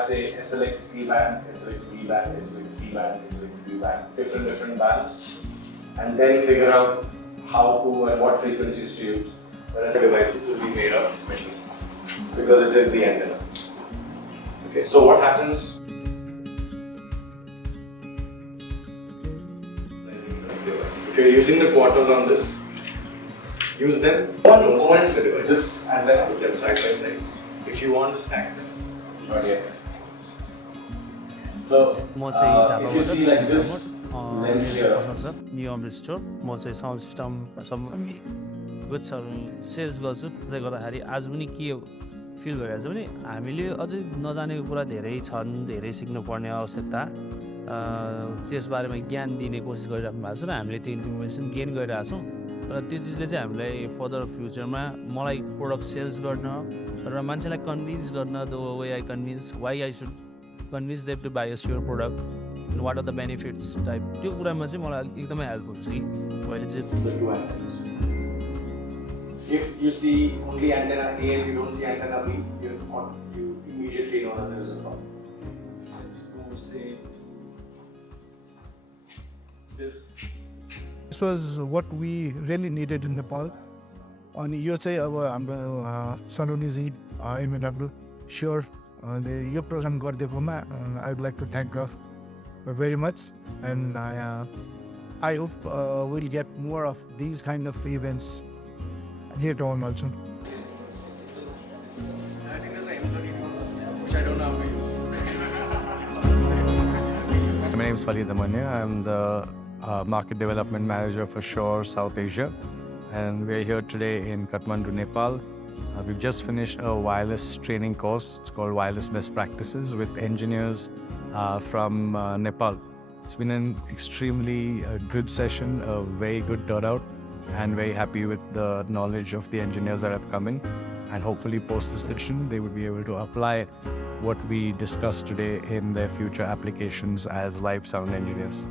have say SLX B band, SLX B band, SLX C band, SLX B band, different bands, and then figure out how to and what frequencies to use. Whereas the devices will be made of metal because it is the antenna. Okay, so what happens? If you're using the quarters on this, use them. Don't stack the device. This and then put them side by side. If you want to stack them, not yet. So if you see like this length here, new restore म चाहिँ sound system सब good sales गर्छु त्यसले गर्दाखेरि आज पनि के fill भइरहेछ भने हामीले अझै नजानेको कुरा धेरै छन्, धेरै सिक्नुपर्ने आवश्यकता त्यस बारेमा ज्ञान दिने कोसिस गरिराख्नु भएको छ र हामीले त्यो इन्फर्मेसन गेन गरिरहेछौँ र त्यो चिजले चाहिँ हामीलाई फर्दर फ्युचरमा मलाई प्रोडक्ट सेल्स गर्न र मान्छेलाई कन्भिन्स गर्न the way I convince why I should convince them to buy a sure product and what are the benefits type त्यो कुरामा चाहिँ मलाई एकदमै हेल्प हुन्छ कि मैले चाहिँ if you see only antenna A and you don't see antenna B, you immediately know that there is a problem. Let's go say this. This was what we really needed in Nepal. And you say I'm Salonizi, MW, Shure, your program got the I would like to thank very much, and I hope we'll get more of these kind of events here to home also. I think there's an M32, which I don't know how to use. My name is Fali Damania. I'm the Market Development Manager for Shure South Asia, and we're here today in Kathmandu, Nepal. We've just finished a wireless training course. It's called Wireless Best Practices with engineers from Nepal. It's been an extremely good session, a very good turnout, and very happy with the knowledge of the engineers that have come in. And hopefully post this session, they would be able to apply what we discussed today in their future applications as live sound engineers.